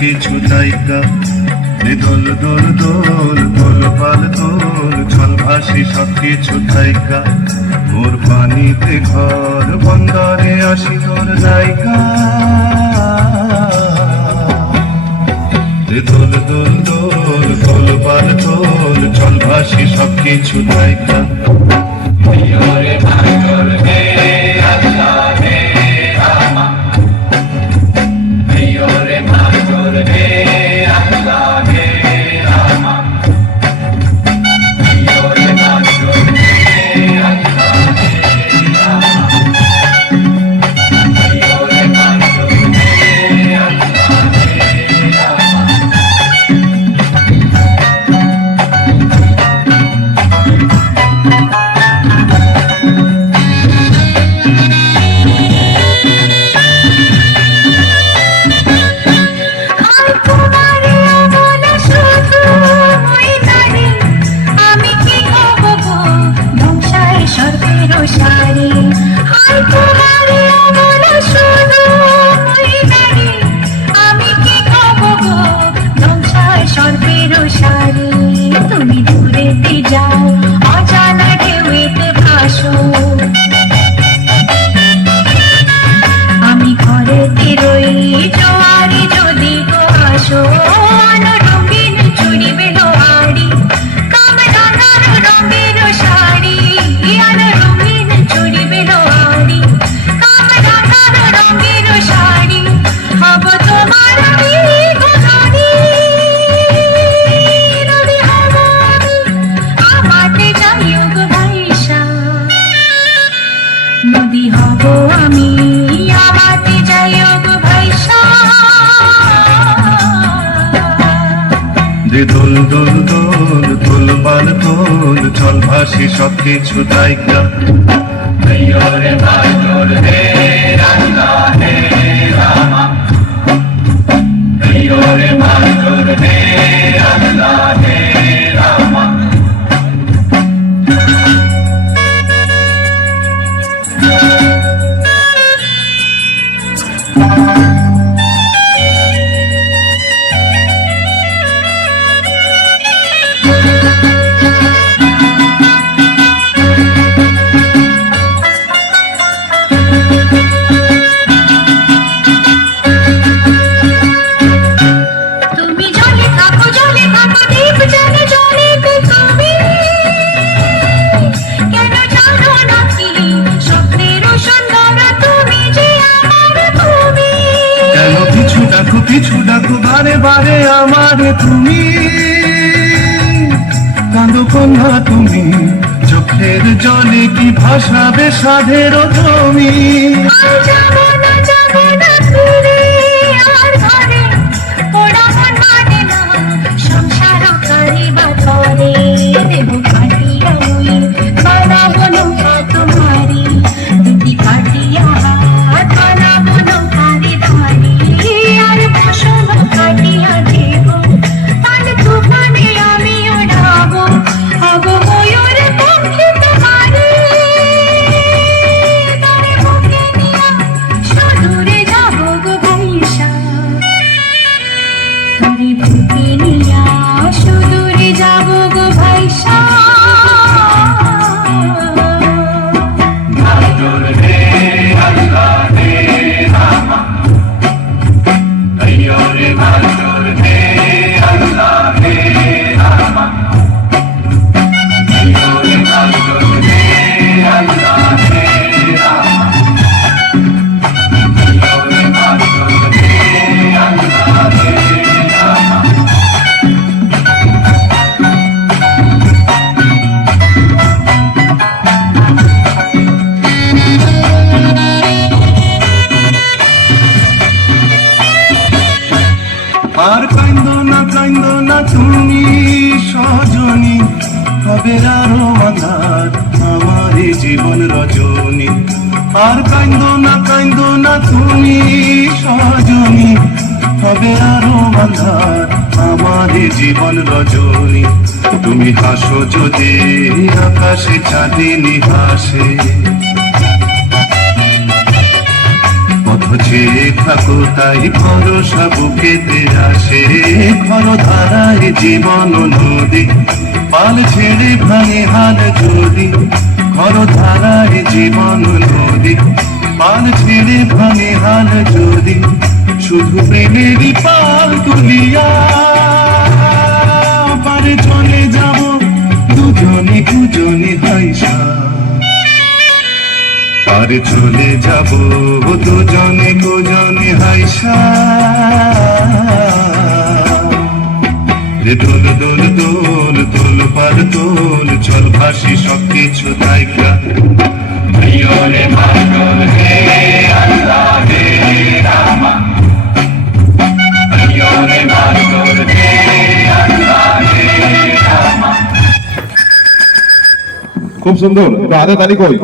কিছু জায়গা। দোল দোল দোল দোল পাল দোল ছল ভাসি সব কিছু জায়গা। মোর পানিতে ঘর, বন্দরে আসি তোর জায়গা। দোল দোল দোল দোল পাল দোল ছল ভাসি সব কিছু জায়গা। সর্বের যে দোল দোল দোল দোল বাল দোল ছল ভাসি সব কিছু জায়গা তুমি পিছু ডাকো বারে বারে আমারে তুমি। কাঁদো কন্যা তুমি, চোখের জলে কি ভাসাবে সাধের তুমি আর কান্দ না কান্দ না তুমি সজনী হবে আরও আধার আমার জীবন রজনী। তুমি হাসো যদি আকাশে চাঁদিনী হাসে যে থাকো তাই ভরসা বুকেতে আসে ঘর ধারায় জীবন নদী, পাল ছেড়ে ভাঙে হাল যদি। ঘর ধারায় জীবন নদী পাল ছেড়ে ভাঙে হাল যদি, শুধু প্রেমেরই পাল তুলিয়া পারে চলে যাব, দুজনে দুজনে হাইসা। আর চলে যাব, দুজনে দুজনে হাইসা। রে দোল দোল দোল দোল পার দোল চল ভাসি সব কিছু তাইকা প্রিয়রে ভাগল হে আল্লাহ হে রামা। প্রিয়রে ভাগল হে আল্লাহ হে রামা। খুব সুন্দর। একটু হাতে তালি কই?